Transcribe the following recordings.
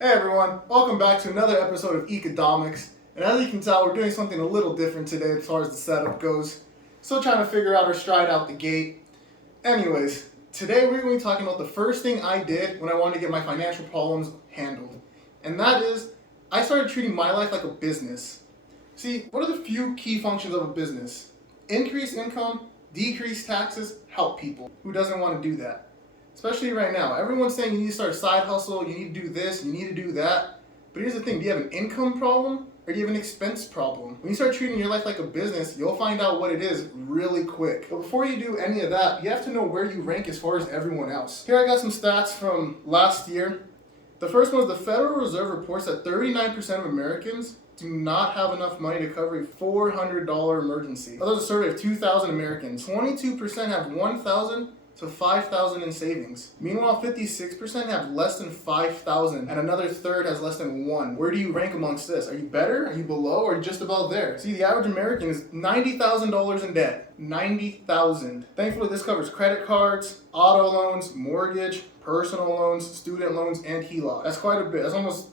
Hey everyone, welcome back to another episode of Econdomics. And as you can tell, we're doing something a little different today as far as the setup goes. Still trying to figure out our stride out the gate. Anyways, today we're going to be talking about the first thing I did when I wanted to get my financial problems handled. And that is, I started treating my life like a business. See, what are the few key functions of a business? Increase income, decrease taxes, help people. Who doesn't want to do that? Especially right now. Everyone's saying you need to start a side hustle, you need to do this, you need to do that. But here's the thing, do you have an income problem or do you have an expense problem? When you start treating your life like a business, you'll find out what it is really quick. But before you do any of that, you have to know where you rank as far as everyone else. Here I got some stats from last year. The first one is the Federal Reserve reports that 39% of Americans do not have enough money to cover a $400 emergency. That was a survey of 2,000 Americans. 22% have 1,000 to 5,000 in savings. Meanwhile, 56% have less than 5,000, and another third has less than 1. Where do you rank amongst this? Are you better? Are you below? Or just about there? See, the average American is $90,000 in debt. $90,000. Thankfully, this covers credit cards, auto loans, mortgage, personal loans, student loans, and HELOC. That's quite a bit. That's almost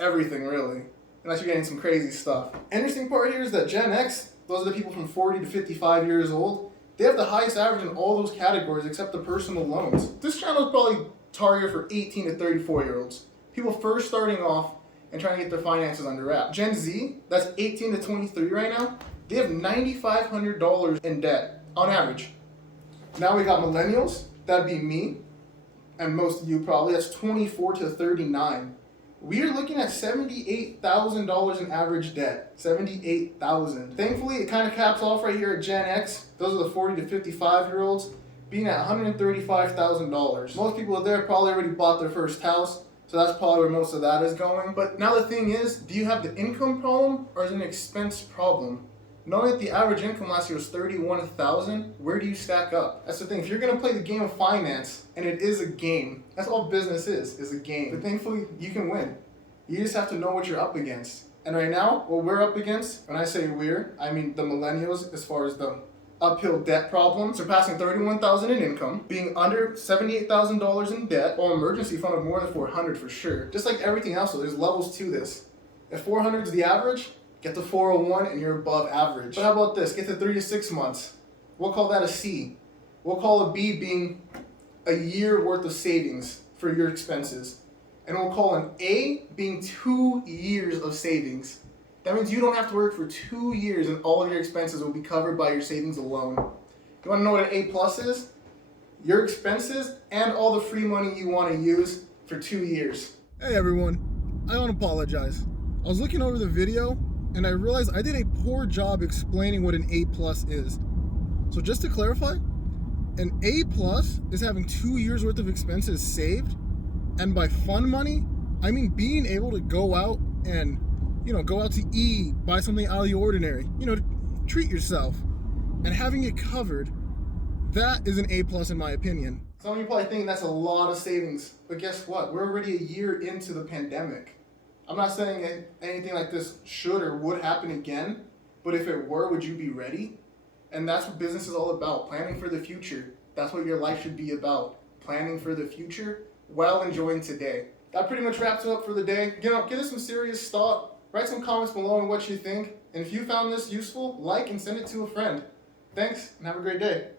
everything, really. Unless you're getting some crazy stuff. Interesting part here is that Gen X, those are the people from 40 to 55 years old, they have the highest average in all those categories except the personal loans. This channel is probably targeted for 18 to 34 year olds. People first starting off and trying to get their finances under wrap. Gen Z, that's 18 to 23 right now, they have $9,500 in debt on average. Now we got millennials, that'd be me, and most of you probably, that's 24 to 39. We are looking at $78,000 in average debt. $78,000. Thankfully, it kind of caps off right here at Gen X. Those are the 40 to 55 year olds, being at $135,000. Most people there probably already bought their first house, so that's probably where most of that is going. But now the thing is, do you have the income problem or is it an expense problem? Knowing that the average income last year was $31,000, where do you stack up? That's the thing. If you're gonna play the game of finance, and it is a game, that's all business is a game. But thankfully, you can win. You just have to know what you're up against. And right now, what we're up against, when I say we're, I mean the millennials as far as the uphill debt problem, surpassing $31,000 in income, being under $78,000 in debt, or emergency fund of more than $400 for sure. Just like everything else, so there's levels to this. If $400 is the average, get to 401 and you're above average. But how about this? Get to 3 to 6 months. We'll call that a C. We'll call a B being a year worth of savings for your expenses. And we'll call an A being 2 years of savings. That means you don't have to work for 2 years and all of your expenses will be covered by your savings alone. You want to know what an A plus is? Your expenses and all the free money you want to use for 2 years. Hey everyone, I want to apologize. I was looking over the video and I realized I did a poor job explaining what an A plus is. So just to clarify, an A plus is having 2 years worth of expenses saved, and by fun money, I mean being able to go out and, go out to eat, buy something out of the ordinary, treat yourself, and having it covered. That is an A plus in my opinion. Some of you probably think that's a lot of savings, but guess what? We're already a year into the pandemic. I'm not saying anything like this should or would happen again, but if it were, would you be ready? And that's what business is all about, planning for the future. That's what your life should be about, planning for the future while enjoying today. That pretty much wraps it up for the day. Give it some serious thought. Write some comments below on what you think. And if you found this useful, like and send it to a friend. Thanks, and have a great day.